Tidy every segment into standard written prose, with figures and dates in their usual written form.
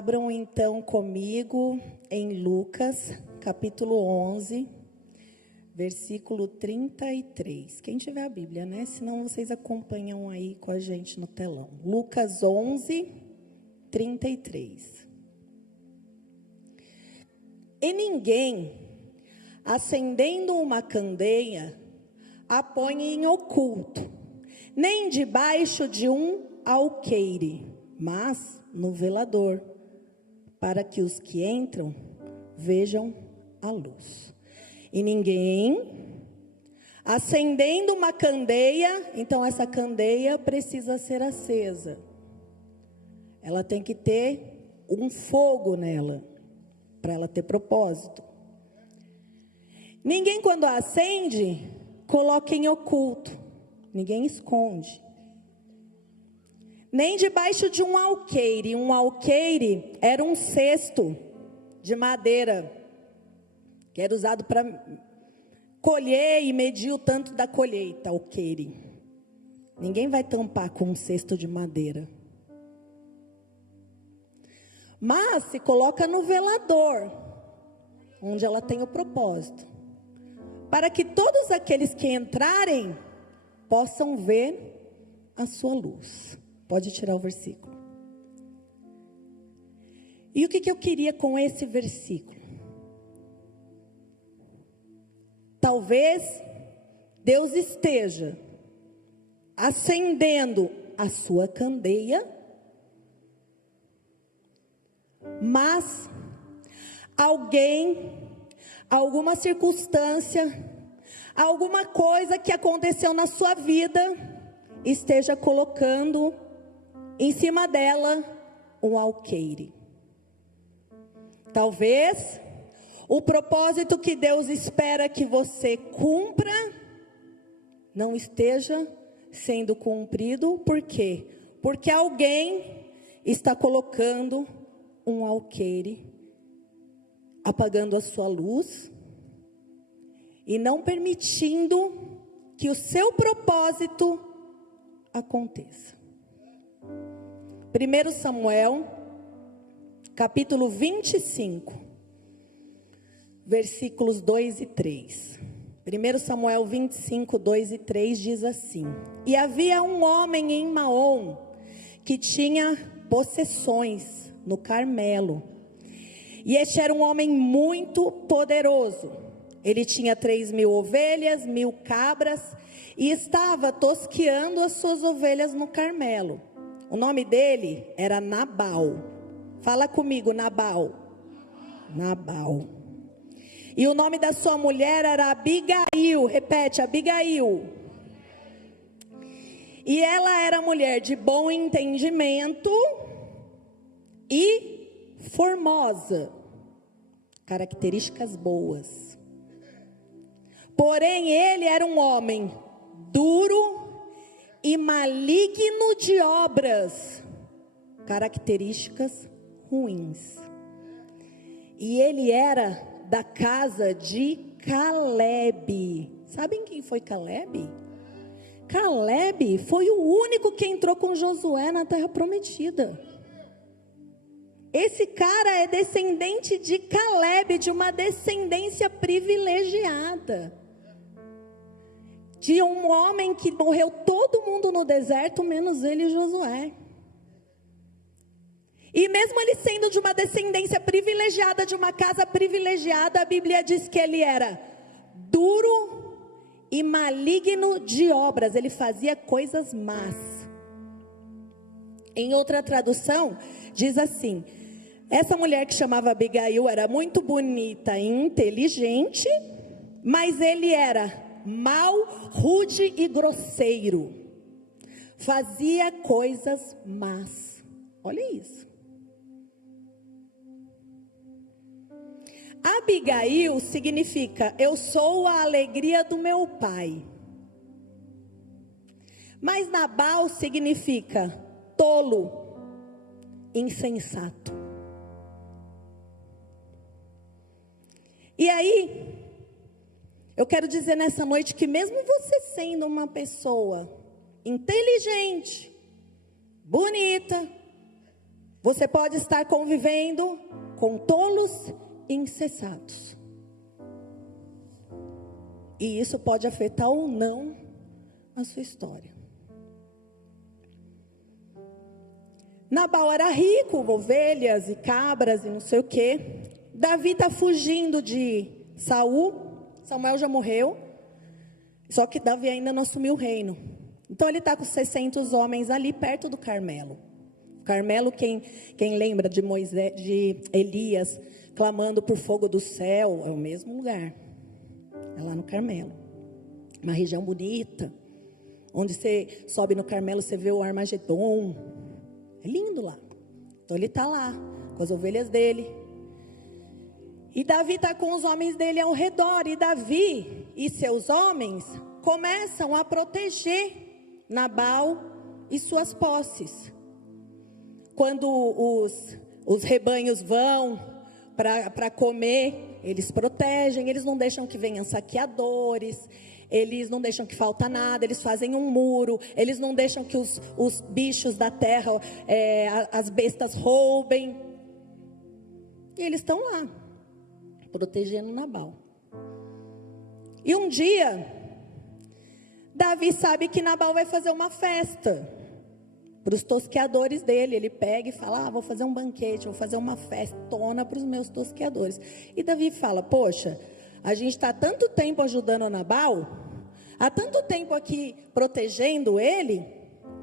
Abram então comigo em Lucas, capítulo 11, versículo 33. Quem tiver a Bíblia, né? Senão vocês acompanham aí com a gente no telão. Lucas 11, 33. E ninguém, acendendo uma candeia, a põe em oculto, nem debaixo de um alqueire, mas no velador, para que os que entram vejam a luz. E ninguém, acendendo uma candeia, então essa candeia precisa ser acesa. Ela tem que ter um fogo nela, para ela ter propósito. Ninguém, quando a acende, coloca em oculto. Ninguém esconde. Nem debaixo de um alqueire. Um alqueire era um cesto de madeira, que era usado para colher e medir o tanto da colheita, alqueire. Ninguém vai tampar com um cesto de madeira. Mas se coloca no velador, onde ela tem o propósito, para que todos aqueles que entrarem possam ver a sua luz. Pode tirar o versículo. E o que eu queria com esse versículo? Talvez Deus esteja acendendo a sua candeia, mas alguém, alguma circunstância, alguma coisa que aconteceu na sua vida, esteja colocando em cima dela um alqueire. Talvez o propósito que Deus espera que você cumpra não esteja sendo cumprido. Por quê? Porque alguém está colocando um alqueire, apagando a sua luz e não permitindo que o seu propósito aconteça. 1 Samuel, capítulo 25, versículos 2 e 3. 1 Samuel 25, 2 e 3 diz assim: E havia um homem em Maom que tinha possessões no Carmelo. E este era um homem muito poderoso. Ele tinha 3.000 ovelhas, 1.000 cabras, e estava tosqueando as suas ovelhas no Carmelo. O nome dele era Nabal. Fala comigo, Nabal. Nabal. E o nome da sua mulher era Abigail. Repete, Abigail. E ela era mulher de bom entendimento e formosa, características boas. Porém, ele era um homem duro e maligno de obras, características ruins. E ele era da casa de Caleb. Sabem quem foi Caleb? Caleb foi o único que entrou com Josué na terra prometida. Esse cara é descendente de Caleb, de uma descendência privilegiada. De um homem que morreu todo mundo no deserto, menos ele e Josué. E mesmo ele sendo de uma descendência privilegiada, de uma casa privilegiada, a Bíblia diz que ele era duro e maligno de obras. Ele fazia coisas más. Em outra tradução, diz assim: essa mulher que chamava Abigail era muito bonita e inteligente, mas ele era mau, rude e grosseiro. Fazia coisas más. Olha isso. Abigail significa eu sou a alegria do meu pai. Mas Nabal significa tolo, insensato. E aí, eu quero dizer nessa noite que mesmo você sendo uma pessoa inteligente, bonita, Você pode estar convivendo com tolos insensatos. E isso pode afetar ou não a sua história. Nabal era rico, ovelhas e cabras e não sei o quê. Davi está fugindo de Saul. Samuel já morreu. Só que Davi ainda não assumiu o reino. Então ele está com 600 homens ali perto do Carmelo. Carmelo, quem lembra de Moisés, de Elias clamando por fogo do céu, é o mesmo lugar. É lá no Carmelo. Uma região bonita. Onde você sobe no Carmelo, você vê o Armagedon. É lindo lá. Então ele está lá, com as ovelhas dele. E Davi está com os homens dele ao redor. E Davi e seus homens começam a proteger Nabal e suas posses. Quando os rebanhos vão para comer, eles protegem, eles não deixam que venham saqueadores, eles não deixam que falta nada, eles fazem um muro, eles não deixam que os bichos da terra, as bestas roubem. E eles estão lá, protegendo Nabal. E um dia, Davi sabe que Nabal vai fazer uma festa para os tosqueadores dele. Ele pega e fala, vou fazer um banquete, vou fazer uma festona para os meus tosqueadores. E Davi fala, poxa, a gente está há tanto tempo ajudando o Nabal, há tanto tempo aqui protegendo ele,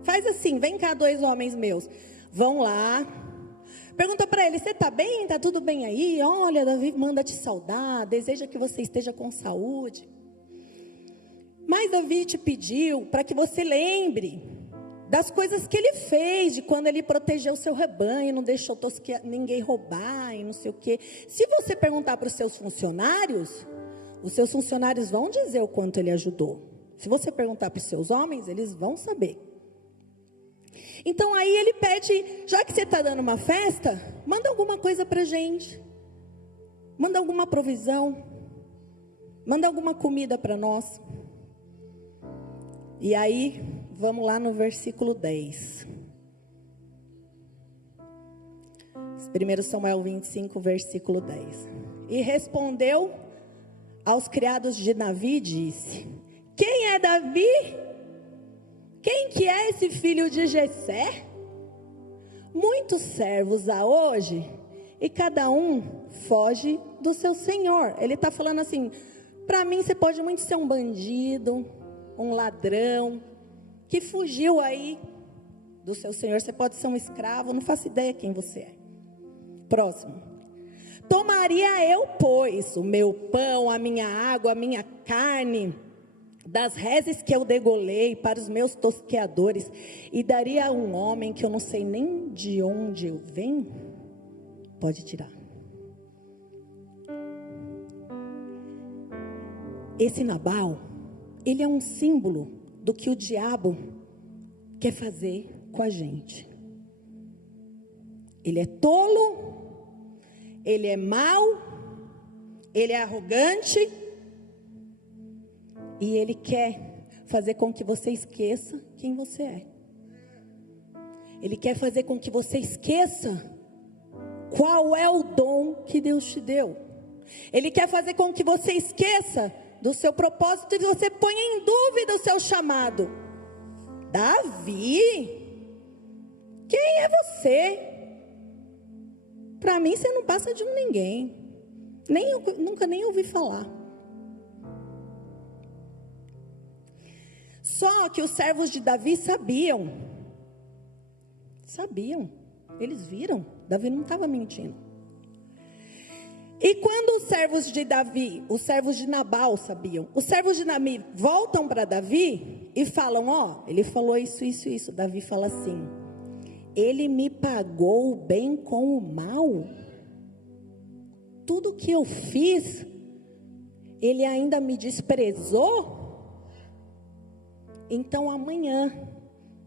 faz assim, vem cá 2 homens meus, vão lá, pergunta para ele, você está bem? Está tudo bem aí? Olha, Davi manda te saudar, deseja que você esteja com saúde. Mas Davi te pediu para que você lembre das coisas que ele fez, de quando ele protegeu o seu rebanho, não deixou ninguém roubar e não sei o quê. Se você perguntar para os seus funcionários vão dizer o quanto ele ajudou. Se você perguntar para os seus homens, eles vão saber. Então aí ele pede, já que você está dando uma festa, manda alguma coisa para a gente. Manda alguma provisão. Manda alguma comida para nós. E aí, vamos lá no versículo 10. 1 Samuel 25, versículo 10. E respondeu aos criados de Davi e disse, quem é Davi? Quem que é esse filho de Jessé? Muitos servos há hoje, e cada um foge do seu senhor. Ele está falando assim, para mim você pode muito ser um bandido, um ladrão, que fugiu aí do seu senhor. Você pode ser um escravo, não faço ideia quem você é. Próximo. Tomaria eu, pois, o meu pão, a minha água, a minha carne, das reses que eu degolei para os meus tosqueadores, e daria a um homem que eu não sei nem de onde eu venho? Pode tirar. Esse Nabal, ele é um símbolo do que o diabo quer fazer com a gente. Ele é tolo, ele é mau, ele é arrogante, e ele quer fazer com que você esqueça quem você é. Ele quer fazer com que você esqueça qual é o dom que Deus te deu. Ele quer fazer com que você esqueça do seu propósito e você ponha em dúvida o seu chamado. Davi, quem é você? Para mim você não passa de um ninguém. Nunca nem ouvi falar. Só que os servos de Davi sabiam. Eles viram. Davi não estava mentindo. E quando os servos de Davi, os servos de Nabal sabiam, os servos de Davi voltam para Davi e falam, ele falou isso. Davi fala assim, ele me pagou o bem com o mal. Tudo que eu fiz, ele ainda me desprezou. Então amanhã,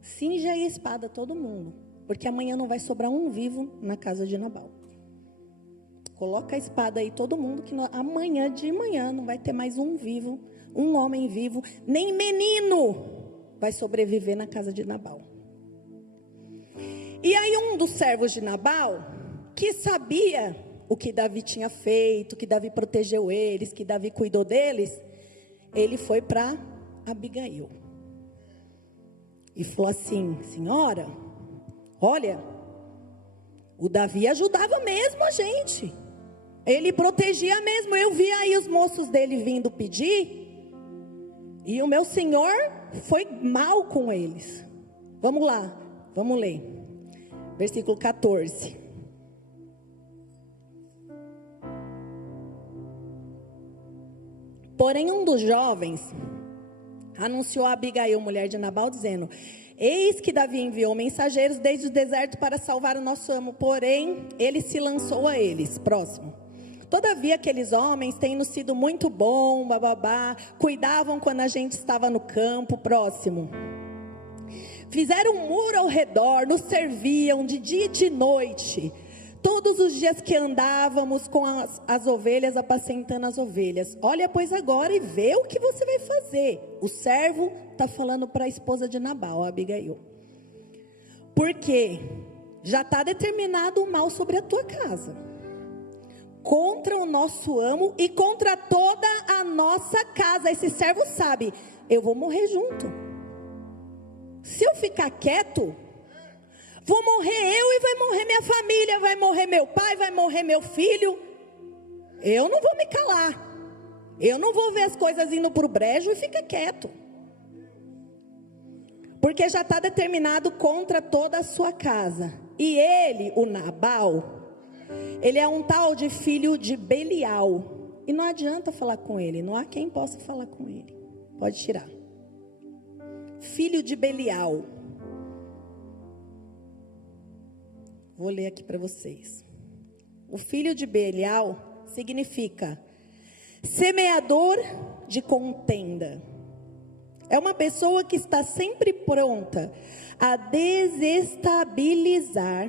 cinja a espada todo mundo, porque amanhã não vai sobrar um vivo na casa de Nabal. Coloca a espada aí todo mundo, que amanhã de manhã não vai ter mais um vivo, um homem vivo, nem menino vai sobreviver na casa de Nabal. E aí um dos servos de Nabal, que sabia o que Davi tinha feito, que Davi protegeu eles, que Davi cuidou deles, ele foi para Abigail e falou assim: senhora, olha, o Davi ajudava mesmo a gente, ele protegia mesmo, eu vi aí os moços dele vindo pedir, e o meu senhor foi mal com eles. Vamos lá, vamos ler, versículo 14. Porém, um dos jovens anunciou a Abigail, mulher de Nabal, dizendo: eis que Davi enviou mensageiros desde o deserto para salvar o nosso amo, porém, ele se lançou a eles. Próximo. Todavia, aqueles homens têm nos sido muito bom, bababá, cuidavam quando a gente estava no campo. Próximo. Fizeram um muro ao redor, nos serviam de dia e de noite. Todos os dias que andávamos com as ovelhas, apacentando as ovelhas. Olha, pois, agora e vê o que você vai fazer. O servo está falando para a esposa de Nabal, a Abigail. Porque já está determinado o mal sobre a tua casa, contra o nosso amo e contra toda a nossa casa. Esse servo sabe, eu vou morrer junto. Se eu ficar quieto, vou morrer eu e vai morrer minha família, vai morrer meu pai, vai morrer meu filho. Eu não vou me calar. Eu não vou ver as coisas indo para o brejo e fica quieto. Porque já está determinado contra toda a sua casa. E ele, o Nabal, ele é um tal de filho de Belial. E não adianta falar com ele, não há quem possa falar com ele. Pode tirar. Filho de Belial. Vou ler aqui para vocês. O filho de Belial significa semeador de contenda. É uma pessoa que está sempre pronta a desestabilizar,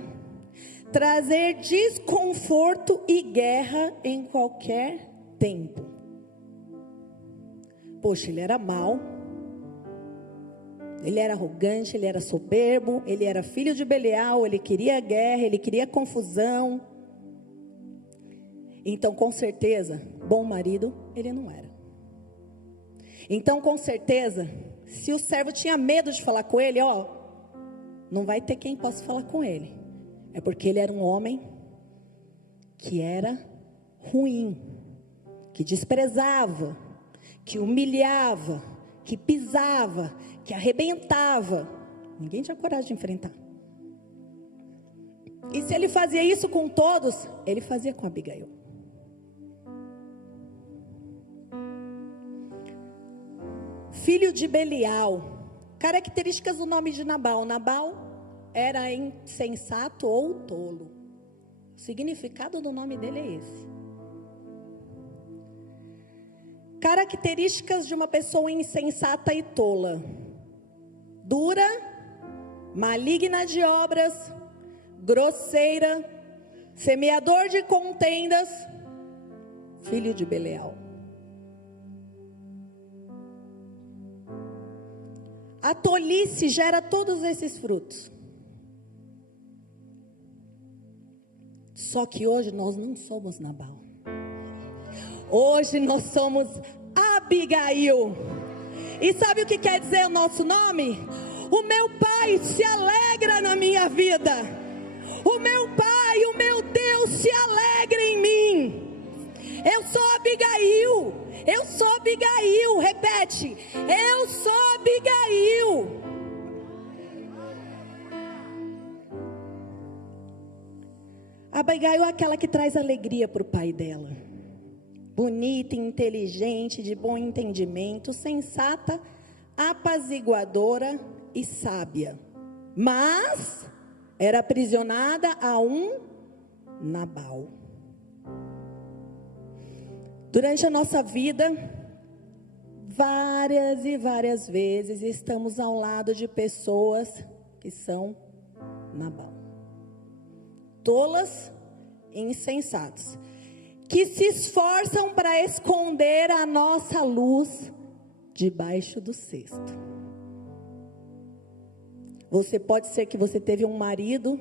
trazer desconforto e guerra em qualquer tempo. Poxa, ele era mau, ele era arrogante, ele era soberbo, ele era filho de Belial, ele queria guerra, ele queria confusão. Então, com certeza, bom marido ele não era. Então, com certeza, se o servo tinha medo de falar com ele, não vai ter quem possa falar com ele. É porque ele era um homem que era ruim, que desprezava, que humilhava, que pisava, que arrebentava. Ninguém tinha coragem de enfrentar. E se ele fazia isso com todos, ele fazia com Abigail. Filho de Belial. Características do nome de Nabal. Nabal era insensato ou tolo. O significado do nome dele é esse. Características de uma pessoa insensata e tola: dura, maligna de obras, grosseira, semeador de contendas, filho de Belial. A tolice gera todos esses frutos. Só que hoje nós não somos Nabal. Hoje nós somos Abigail. E sabe o que quer dizer o nosso nome? O meu Pai se alegra na minha vida. O meu Pai, o meu Deus se alegra em mim. Eu sou Abigail. Eu sou Abigail. Repete. Eu sou Abigail. Abigail é aquela que traz alegria para o pai dela. Bonita, inteligente, de bom entendimento, sensata, apaziguadora e sábia. Mas era aprisionada a um Nabal. Durante a nossa vida, várias e várias vezes estamos ao lado de pessoas que são Nabal. Tolas e insensatos, que se esforçam para esconder a nossa luz debaixo do cesto. Pode ser que você teve um marido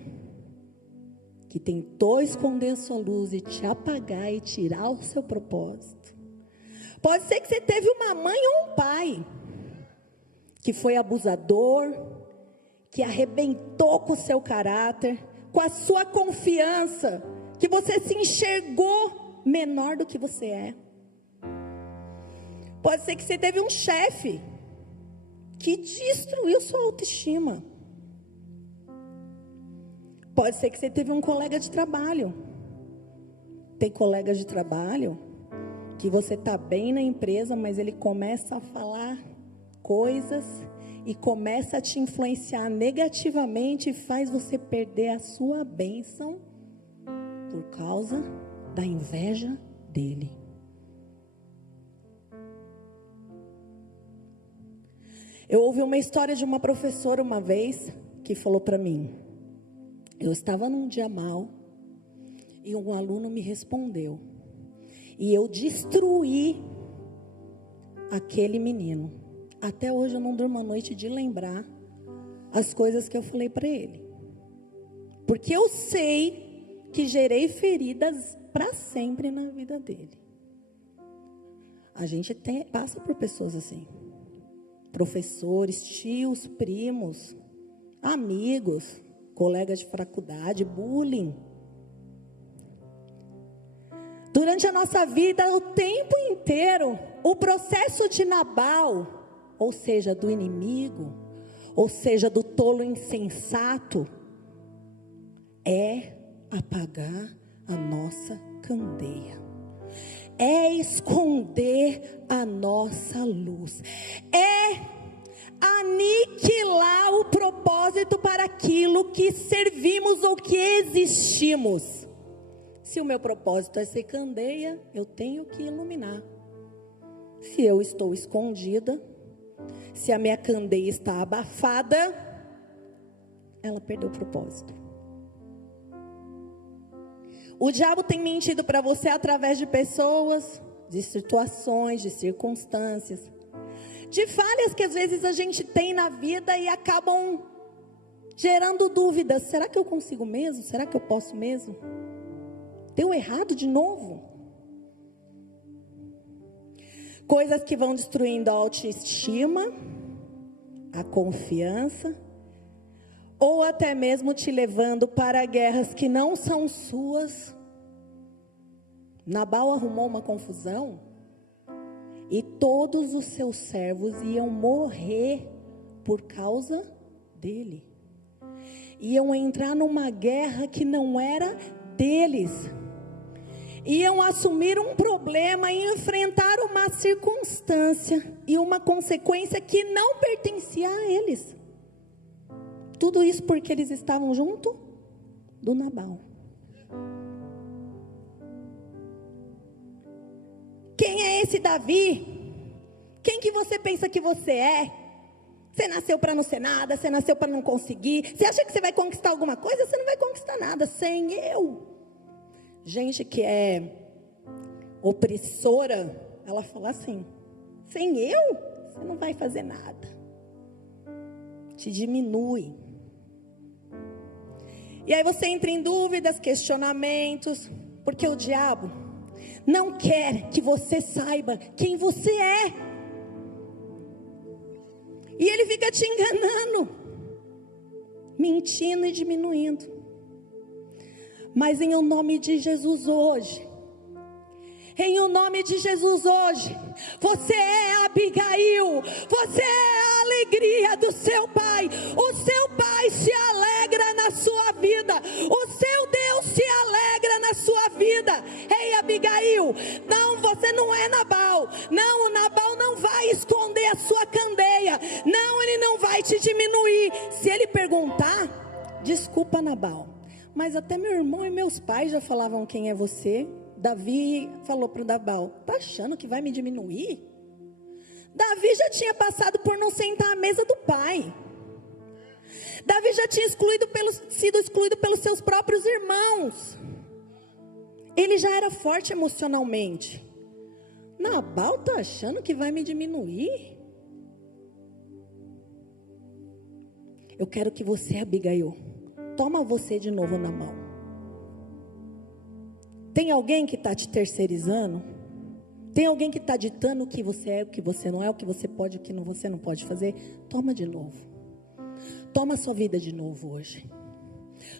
que tentou esconder a sua luz e te apagar e tirar o seu propósito. Pode ser que você teve uma mãe ou um pai que foi abusador, que arrebentou com o seu caráter, com a sua confiança, que você se enxergou menor do que você é. Pode ser que você teve um chefe que destruiu sua autoestima. Pode ser que você teve um colega de trabalho. Tem colegas de trabalho que você está bem na empresa, mas ele começa a falar coisas e começa a te influenciar negativamente e faz você perder a sua bênção por causa da inveja dele. Eu ouvi uma história de uma professora uma vez que falou para mim: eu estava num dia mal e um aluno me respondeu e eu destruí aquele menino. Até hoje eu não durmo a noite de lembrar as coisas que eu falei para ele, porque eu sei que gerei feridas para sempre na vida dele. A gente passa por pessoas assim, professores, tios, primos, amigos, colegas de faculdade, bullying. Durante a nossa vida, o tempo inteiro, o processo de Nabal, ou seja, do inimigo, ou seja, do tolo insensato, é apagar a nossa candeia, é esconder a nossa luz, é aniquilar o propósito para aquilo que servimos ou que existimos. Se o meu propósito é ser candeia, eu tenho que iluminar. Se eu estou escondida, se a minha candeia está abafada, ela perdeu o propósito. O diabo tem mentido para você através de pessoas, de situações, de circunstâncias, de falhas que às vezes a gente tem na vida e acabam gerando dúvidas. Será que eu consigo mesmo? Será que eu posso mesmo? Deu errado de novo? Coisas que vão destruindo a autoestima, a confiança, ou até mesmo te levando para guerras que não são suas. Nabal arrumou uma confusão e todos os seus servos iam morrer por causa dele. Iam entrar numa guerra que não era deles. Iam assumir um problema e enfrentar uma circunstância e uma consequência que não pertencia a eles. Tudo isso porque eles estavam junto do Nabal. Quem é esse Davi? Quem que você pensa que você é? Você nasceu para não ser nada, você nasceu para não conseguir. Você acha que você vai conquistar alguma coisa? Você não vai conquistar nada sem eu. Gente que é opressora, ela fala assim: sem eu, você não vai fazer nada. Te diminui. E aí você entra em dúvidas, questionamentos, porque o diabo não quer que você saiba quem você é. E ele fica te enganando, mentindo e diminuindo. Mas em o nome de Jesus hoje, você é Abigail, você é a alegria do seu pai. O seu pai se alegra na sua vida, o seu Deus se alegra na sua vida. Ei, Abigail, não, você não é Nabal. Não, o Nabal não vai esconder a sua candeia. Não, ele não vai te diminuir. Se ele perguntar, desculpa, Nabal, mas até meu irmão e meus pais já falavam quem é você. Davi falou para o Nabal: tá achando que vai me diminuir? Davi já tinha passado por não sentar à mesa do pai. Davi já tinha sido excluído pelos seus próprios irmãos. Ele já era forte emocionalmente. Nabal tá achando que vai me diminuir? Eu quero que você, Abigail, toma você de novo na mão. Tem alguém que está te terceirizando? Tem alguém que está ditando o que você é, o que você não é, o que você pode, o que você não pode fazer? Toma de novo. Toma a sua vida de novo hoje.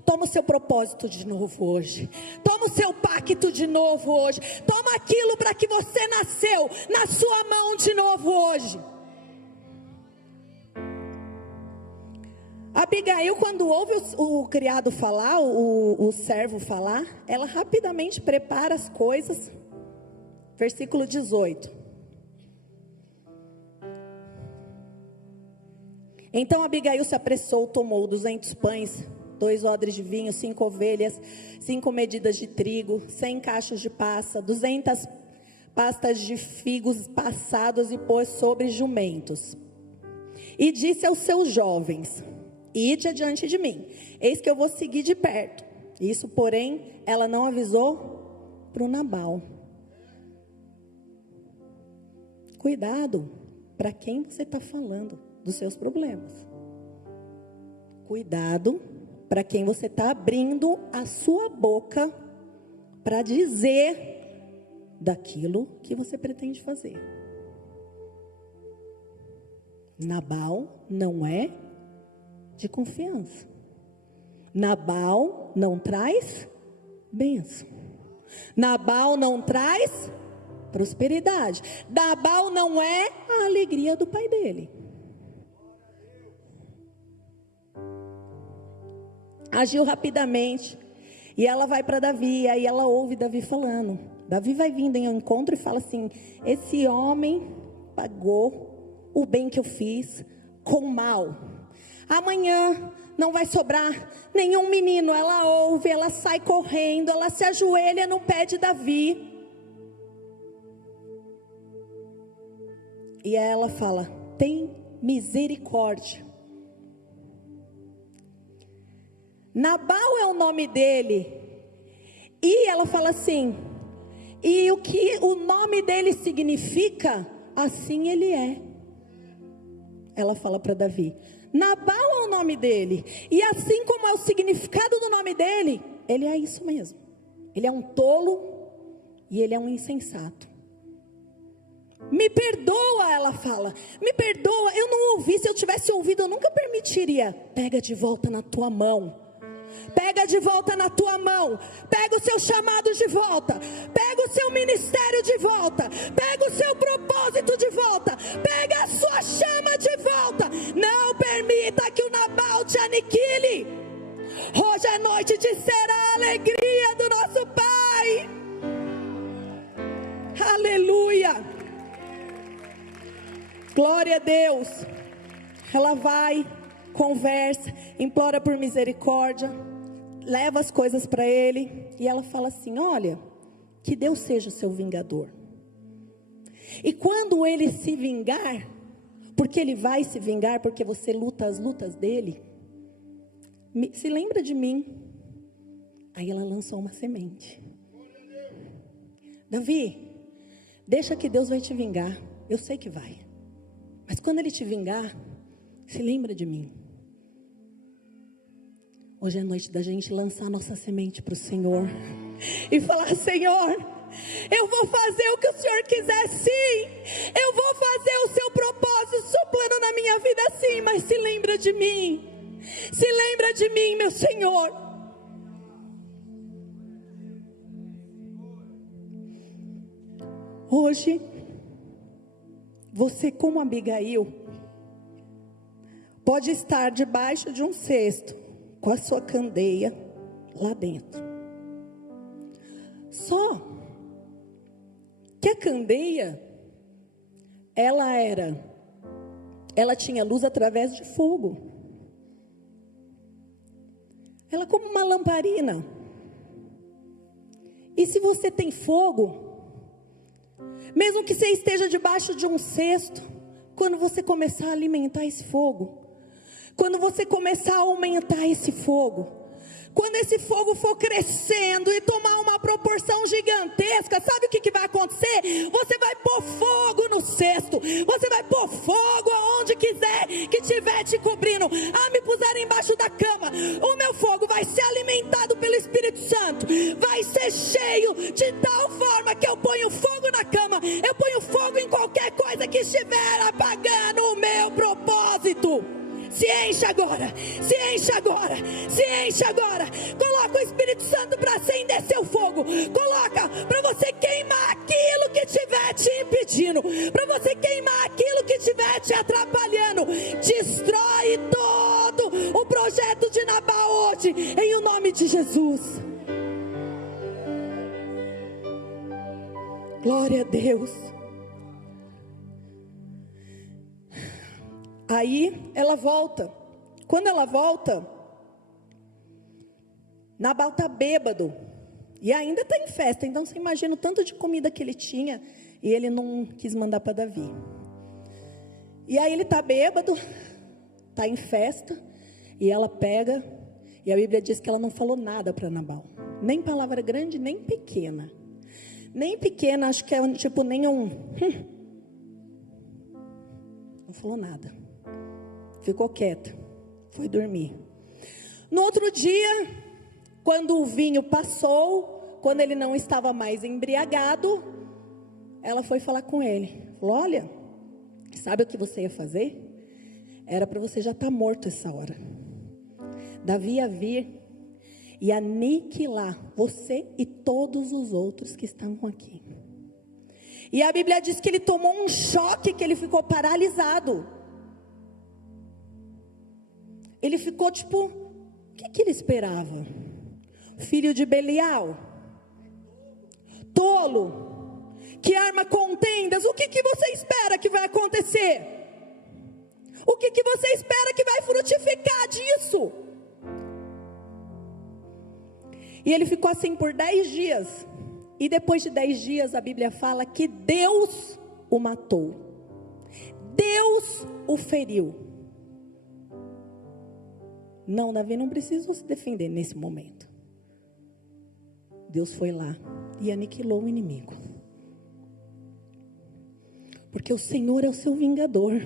Toma o seu propósito de novo hoje. Toma o seu pacto de novo hoje. Toma aquilo para que você nasceu na sua mão de novo hoje. Abigail, quando ouve o criado falar, o servo falar, ela rapidamente prepara as coisas. Versículo 18. Então Abigail se apressou, tomou 200 pães, 2 odres de vinho, 5 ovelhas, 5 medidas de trigo, 100 cachos de passa, 200 pastas de figos passados e pôs sobre jumentos. E disse aos seus jovens: ide adiante de mim, eis que eu vou seguir de perto. Isso, porém, ela não avisou para o Nabal. Cuidado para quem você está falando dos seus problemas. Cuidado para quem você está abrindo a sua boca para dizer daquilo que você pretende fazer. Nabal não é de confiança. Nabal não traz bênção. Nabal não traz prosperidade. Nabal não é a alegria do pai dele. Agiu rapidamente. E ela vai para Davi. E aí ela ouve Davi falando. Davi vai vindo em um encontro e fala assim: esse homem pagou o bem que eu fiz com mal. Amanhã não vai sobrar nenhum menino. Ela ouve, ela sai correndo, ela se ajoelha no pé de Davi. E ela fala: tem misericórdia. Nabal é o nome dele. E ela fala assim: e o que o nome dele significa, assim ele é. Ela fala para Davi: Nabal é o nome dele. E assim como é o significado do nome dele, ele é isso mesmo. Ele é um tolo e ele é um insensato. Me perdoa, ela fala. Me perdoa, eu não ouvi. Se eu tivesse ouvido, eu nunca permitiria. Pega de volta na tua mão. Pega de volta na tua mão. Pega o seu chamado de volta. Pega o seu ministério de volta. Pega o seu propósito de volta. Pega a sua chama de volta. Não permita que o Nabal te aniquile. Hoje é noite de ser a alegria do nosso Pai. Aleluia. Glória a Deus. Ela vai, conversa, implora por misericórdia, leva as coisas para ele. E ela fala assim: olha, que Deus seja o seu vingador. E quando ele se vingar, porque ele vai se vingar, porque você luta as lutas dele, se lembra de mim. Aí ela lançou uma semente. Davi, deixa que Deus vai te vingar. Eu sei que vai. Mas quando ele te vingar, se lembra de mim. Hoje é a noite da gente lançar a nossa semente para o Senhor. E falar: Senhor, eu vou fazer o que o Senhor quiser, sim. Eu vou fazer o seu propósito, o seu plano na minha vida, sim. Mas se lembra de mim. Se lembra de mim, meu Senhor. Hoje, você, como Abigail, pode estar debaixo de um cesto com a sua candeia lá dentro. Só que a candeia, ela tinha luz através de fogo. Ela é como uma lamparina. E se você tem fogo, mesmo que você esteja debaixo de um cesto, quando você começar a alimentar esse fogo, quando você começar a aumentar esse fogo, Quando esse fogo for crescendo e tomar uma proporção gigantesca, sabe o que vai acontecer? Você vai pôr fogo no cesto, você vai pôr fogo aonde quiser que estiver te cobrindo. Me puseram embaixo da cama, o meu fogo vai ser alimentado pelo Espírito Santo, vai ser cheio de tal forma que eu ponho fogo na cama, eu ponho fogo em qualquer coisa que estiver apagando o meu propósito. Se enche agora, se enche agora, se enche agora. Coloca o Espírito Santo para acender seu fogo. Coloca para você queimar aquilo que estiver te impedindo, para você queimar aquilo que estiver te atrapalhando. Destrói todo o projeto de Nabal hoje, em o nome de Jesus. Glória a Deus. Aí ela volta. Quando ela volta, Nabal está bêbado e ainda está em festa. Então você imagina o tanto de comida que ele tinha e ele não quis mandar para Davi. E aí ele está bêbado, está em festa, e ela pega, e a Bíblia diz que ela não falou nada para Nabal, nem palavra grande, nem pequena. Nem pequena, acho que é tipo nem um não falou nada. Ficou quieta, foi dormir. No outro dia, quando o vinho passou, quando ele não estava mais embriagado, ela foi falar com ele. Falou: olha, sabe o que você ia fazer? Era para você já estar morto essa hora. Davi ia vir e aniquilar você e todos os outros que estavam aqui. E a Bíblia diz que ele tomou um choque, que ele ficou paralisado. Ele ficou tipo, o que ele esperava? Filho de Belial? Tolo? Que arma contendas? O que você espera que vai acontecer? O que você espera que vai frutificar disso? E ele ficou assim por 10 dias. E depois de 10 dias a Bíblia fala que Deus o matou. Deus o feriu. Não, Davi não precisou se defender nesse momento. Deus foi lá e aniquilou o inimigo. Porque o Senhor é o seu vingador.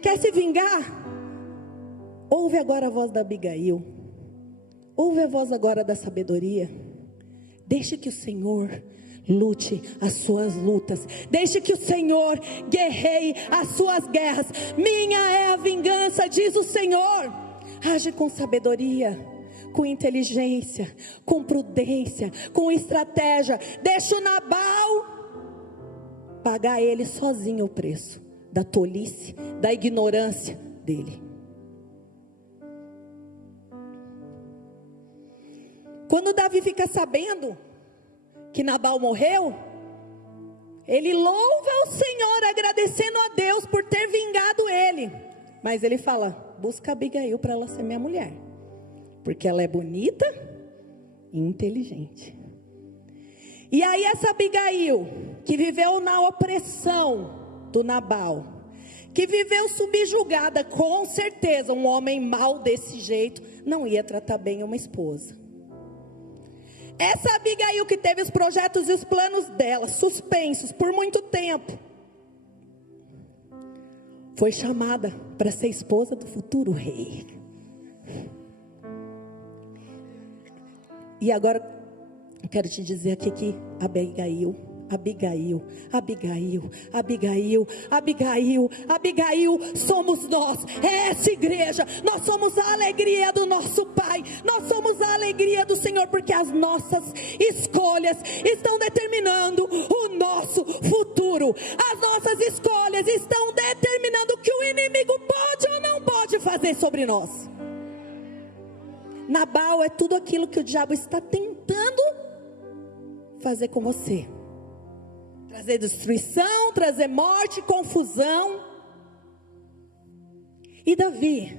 Quer se vingar? Ouve agora a voz da Abigail. Ouve a voz agora da sabedoria. Deixe que o Senhor lute as suas lutas. Deixe que o Senhor guerreie as suas guerras. Minha é a vingança, diz o Senhor. Age com sabedoria, com inteligência, com prudência, com estratégia. Deixa o Nabal pagar ele sozinho o preço da tolice, da ignorância dele. Quando Davi fica sabendo que Nabal morreu, ele louva o Senhor, agradecendo a Deus por ter vingado ele. Mas ele fala: busca Abigail para ela ser minha mulher, porque ela é bonita e inteligente. E aí essa Abigail, que viveu na opressão do Nabal, que viveu subjugada, com certeza um homem mau desse jeito não ia tratar bem uma esposa. Essa Abigail que teve os projetos e os planos dela suspensos por muito tempo, foi chamada para ser esposa do futuro rei. E agora eu quero te dizer aqui que Abigail somos nós. É essa igreja. Nós somos a alegria do nosso Pai. Nós somos a alegria do Senhor, porque as nossas escolhas estão determinando o nosso futuro. As nossas escolhas estão determinando o que o inimigo pode ou não pode fazer sobre nós. Nabal é tudo aquilo que o diabo está tentando fazer com você. Trazer destruição, trazer morte, confusão. E Davi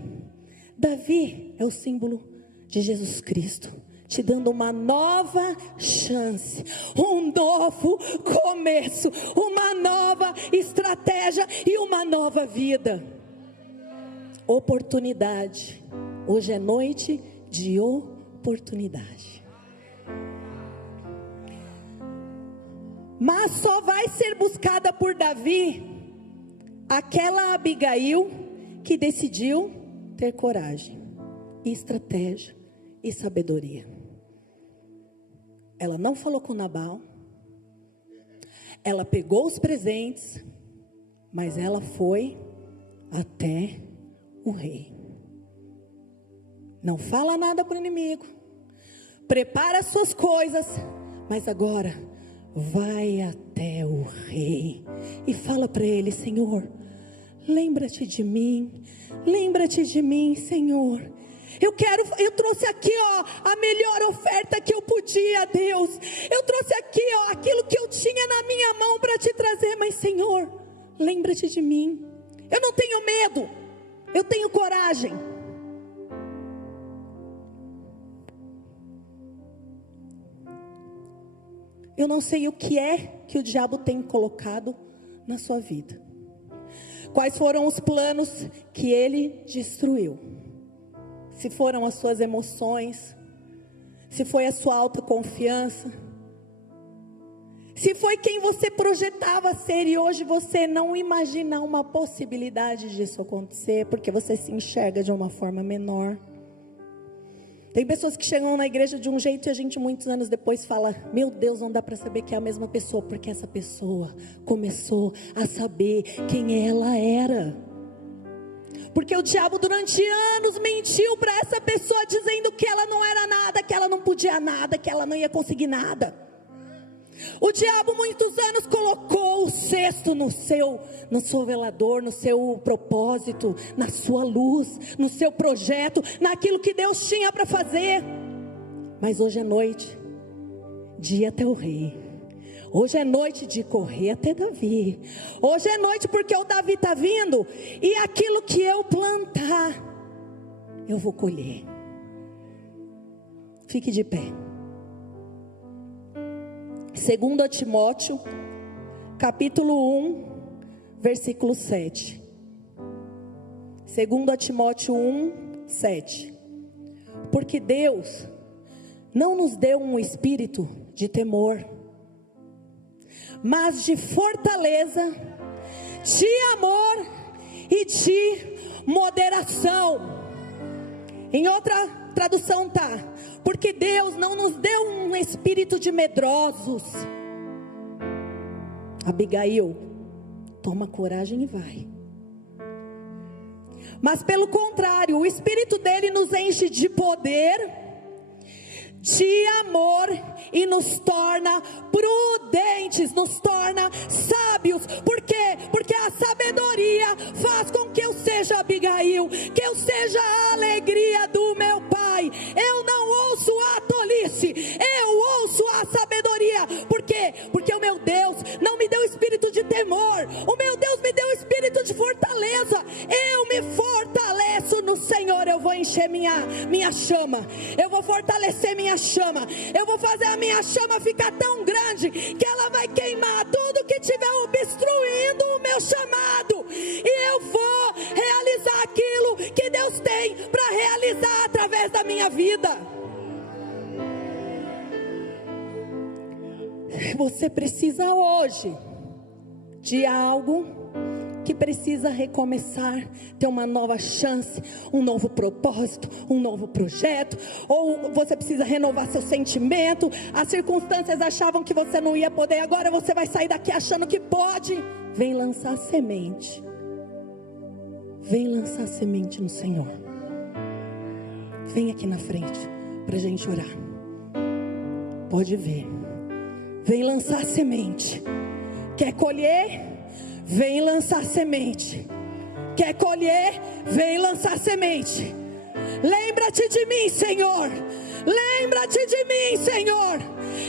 é o símbolo de Jesus Cristo, te dando uma nova chance, um novo começo, uma nova estratégia e uma nova vida. Oportunidade. Hoje é noite de oportunidade. oportunidade. Mas só vai ser buscada por Davi aquela Abigail que decidiu ter coragem, estratégia e sabedoria. Ela não falou com Nabal, ela pegou os presentes, mas ela foi até o rei. Não fala nada para o inimigo, prepara as suas coisas, mas agora vai até o rei e fala para ele: Senhor, lembra-te de mim, Senhor. Eu trouxe aqui, a melhor oferta que eu podia, Deus. Eu trouxe aqui, aquilo que eu tinha na minha mão para te trazer, mas Senhor, lembra-te de mim. Eu não tenho medo, eu tenho coragem. Eu não sei o que é que o diabo tem colocado na sua vida. Quais foram os planos que ele destruiu? Se foram as suas emoções, se foi a sua autoconfiança, se foi quem você projetava ser e hoje você não imagina uma possibilidade disso acontecer, porque você se enxerga de uma forma menor. Tem pessoas que chegam na igreja de um jeito e a gente muitos anos depois fala: meu Deus, não dá para saber que é a mesma pessoa, porque essa pessoa começou a saber quem ela era. Porque o diabo durante anos mentiu para essa pessoa, dizendo que ela não era nada, que ela não podia nada, que ela não ia conseguir nada. O diabo muitos anos colocou o cesto no seu velador, no seu propósito, na sua luz, no seu projeto, naquilo que Deus tinha para fazer. Mas hoje é noite de ir até o rei. Hoje é noite de correr até Davi. Hoje é noite porque o Davi está vindo, e aquilo que eu plantar, eu vou colher. Fique de pé. 2 Timóteo, capítulo 1, versículo 7. 2 Timóteo 1, 7. Porque Deus não nos deu um espírito de temor, mas de fortaleza, de amor e de moderação. Em outra tradução tá: porque Deus não nos deu um espírito de medrosos. Abigail, toma coragem e vai. Mas pelo contrário, o espírito dele nos enche de poder, de amor, e nos torna prudentes, nos torna sábios. Por quê? Porque a sabedoria faz com que eu seja Abigail, que eu seja a alegria do meu pai. Eu não ouço a tolice, eu ouço a sabedoria. Por quê? Porque o meu Deus não me deu espírito de temor, o meu Deus me deu espírito de fortaleza. Eu me fortaleço no Senhor. Eu vou encher minha chama, eu vou fortalecer minha chama, eu vou fazer a minha chama ficar tão grande que ela vai queimar tudo que estiver obstruindo o meu chamado, e eu vou realizar aquilo que Deus tem para realizar através da minha vida. Você precisa hoje de algo que precisa recomeçar, ter uma nova chance, um novo propósito, um novo projeto. Ou você precisa renovar seu sentimento. As circunstâncias achavam que você não ia poder, agora você vai sair daqui achando que pode. Vem lançar semente, vem lançar semente no Senhor. Vem aqui na frente para a gente orar. Pode ver. Vem lançar semente. Quer colher? Vem lançar semente. Quer colher? Vem lançar semente. Lembra-te de mim, Senhor. Lembra-te de mim, Senhor.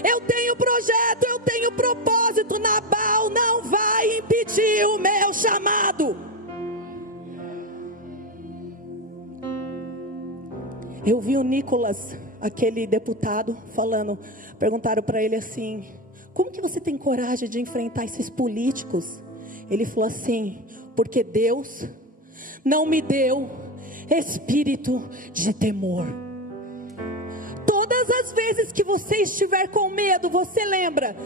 Eu tenho projeto, eu tenho propósito. Nabal não vai impedir o meu chamado. Eu vi o Nicolas, aquele deputado, falando. Perguntaram para ele assim: como que você tem coragem de enfrentar esses políticos? Ele falou assim: porque Deus não me deu espírito de temor. as vezes que você estiver com medo, você lembra,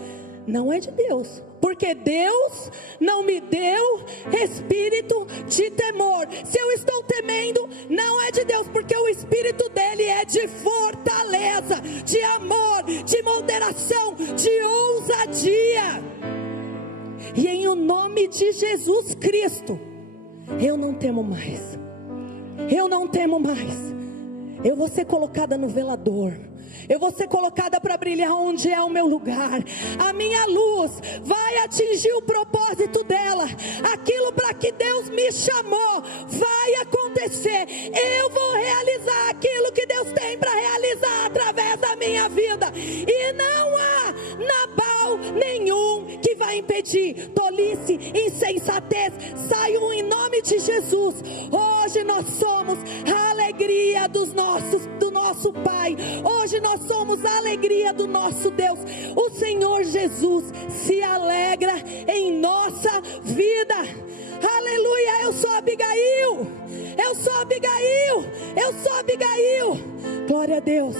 não é de Deus, porque Deus não me deu espírito de temor. Se eu estou temendo, não é de Deus, porque o espírito dele é de fortaleza, de amor, de moderação, de ousadia. E em o nome de Jesus Cristo, eu não temo mais. Eu não temo mais. Eu vou ser colocada no velador. Eu vou ser colocada para brilhar onde é o meu lugar. A minha luz vai atingir o propósito dela. Aquilo para que Deus me chamou vai acontecer. Eu vou realizar aquilo que Deus tem para realizar através da minha vida. E não há Nabal nenhum que vai impedir. Tolice, insensatez, saiam em nome de Jesus. Hoje nós somos a alegria do nosso Pai. Hoje nós somos a alegria do nosso Deus. O Senhor Jesus se alegra em nossa vida. Aleluia. Eu sou Abigail. Eu sou Abigail. Eu sou Abigail. Glória a Deus.